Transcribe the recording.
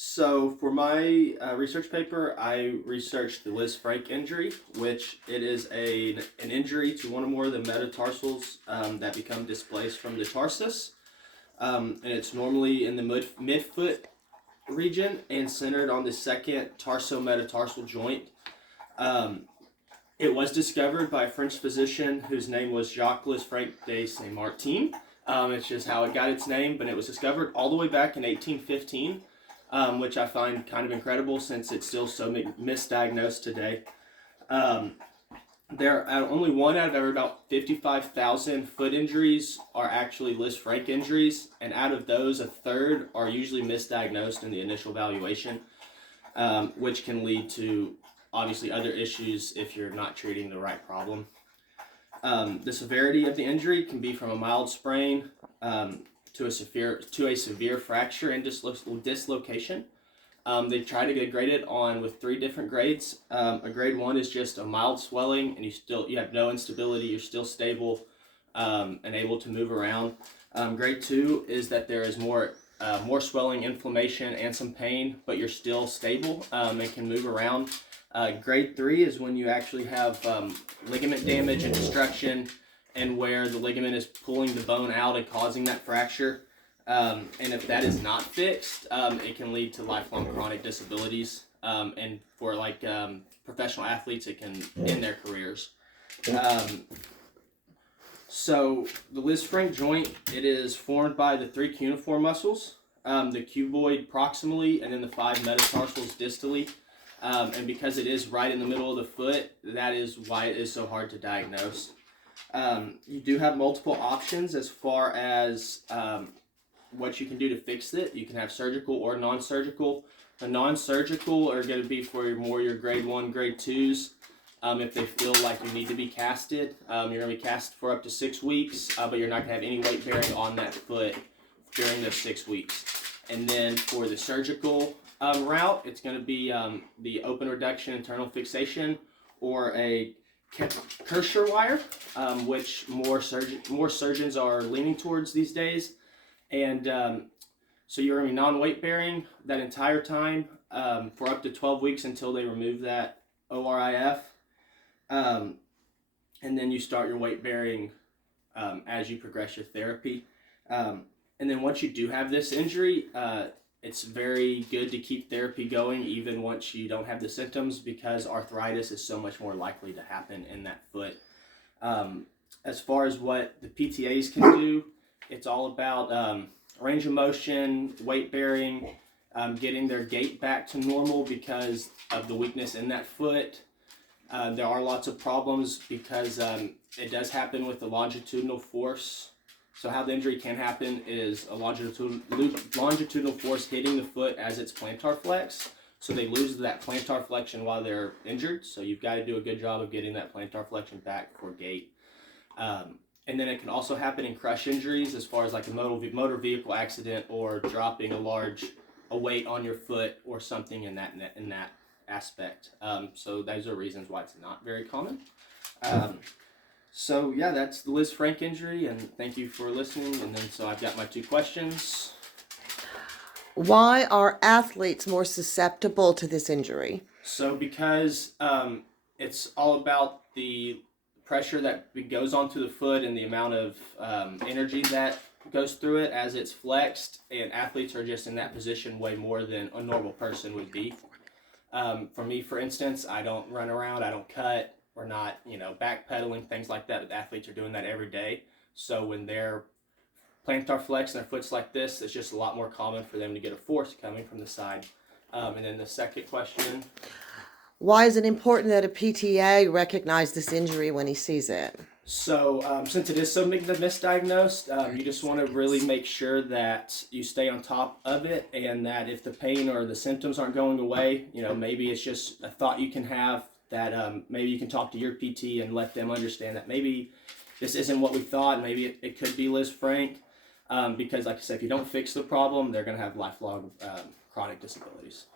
So for my research paper, I researched the Lisfranc injury, which it is an injury to one or more of the metatarsals that become displaced from the tarsus. And it's normally in the midfoot region and centered on the second tarsometatarsal joint. Um, it was discovered by a French physician whose name was Jacques Lisfranc de Saint-Martin. It's just how it got its name, but it was discovered all the way back in 1815. Which I find kind of incredible since it's still so misdiagnosed today. There are only one out of every about 55,000 foot injuries are actually Lisfranc injuries, and out of those, a third are usually misdiagnosed in the initial evaluation, which can lead to obviously other issues if you're not treating the right problem. The severity of the injury can be from a mild sprain to a severe fracture and dislocation. They try to get graded on with 3 different grades. A grade 1 is just a mild swelling, and you have no instability. You're still stable and able to move around. Grade 2 is that there is more swelling, inflammation, and some pain, but you're still stable and can move around. Grade 3 is when you actually have ligament damage and destruction, and where the ligament is pulling the bone out and causing that fracture. And if that is not fixed, it can lead to lifelong chronic disabilities. And for professional athletes, it can end their careers. So the Lisfranc joint, it is formed by the 3 cuneiform muscles, the cuboid proximally, and then the 5 metatarsals distally. And because it is right in the middle of the foot, that is why it is so hard to diagnose. You do have multiple options as far as what you can do to fix it. You can have surgical or non-surgical. The non-surgical are going to be for your grade 1, grade 2s. If they feel like you need to be casted, you're going to be cast for up to 6 weeks, but you're not going to have any weight bearing on that foot during those 6 weeks. And then for the surgical route, it's going to be the open reduction internal fixation, or a Kirschner wire, which more surgeons are leaning towards these days. And so you're going to be non-weight bearing that entire time for up to 12 weeks until they remove that ORIF. And then you start your weight bearing as you progress your therapy. And then once you do have this injury, it's very good to keep therapy going even once you don't have the symptoms, because arthritis is so much more likely to happen in that foot. As far as what the PTAs can do, it's all about range of motion, weight bearing, getting their gait back to normal because of the weakness in that foot. There are lots of problems because it does happen with the longitudinal force. So how the injury can happen is a longitudinal force hitting the foot as it's plantar flex. So they lose that plantar flexion while they're injured. So you've got to do a good job of getting that plantar flexion back for gait. And then it can also happen in crush injuries, as far as like a motor vehicle accident or dropping a weight on your foot or something in that aspect. So those are reasons why it's not very common. So yeah, that's the Lisfranc injury, and thank you for listening. And then so I've got my 2 questions. Why are athletes more susceptible to this injury? So because it's all about the pressure that goes onto the foot and the amount of energy that goes through it as it's flexed, and athletes are just in that position way more than a normal person would be. For me, for instance, I don't run around, I don't cut. We're not, backpedaling, things like that. But athletes are doing that every day. So when they're plantar flex and their foot's like this, it's just a lot more common for them to get a force coming from the side. And then the second question. Why is it important that a PTA recognize this injury when he sees it? So since it is so misdiagnosed, you just want to really make sure that you stay on top of it, and that if the pain or the symptoms aren't going away, maybe it's just a thought you can have, that maybe you can talk to your PT and let them understand that maybe this isn't what we thought. Maybe it could be Lisfranc, because like I said, if you don't fix the problem, they're going to have lifelong chronic disabilities.